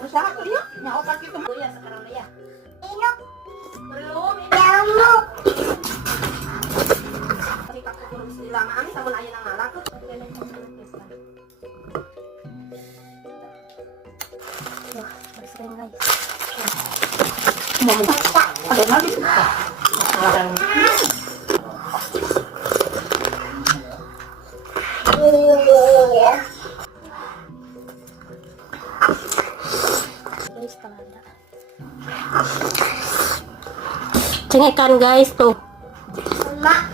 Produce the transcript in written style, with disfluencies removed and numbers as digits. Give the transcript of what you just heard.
Usaha ko niya. Nyaopan kita. Kuya, sekarang ya. Inok. Belum. Nyamuk. Kasi kakukulong sila. Maami sa muna yan ang alak. Wah, harus keren guys. Ada lagi. Guys, talada. Cengekan guys tuh. Mak.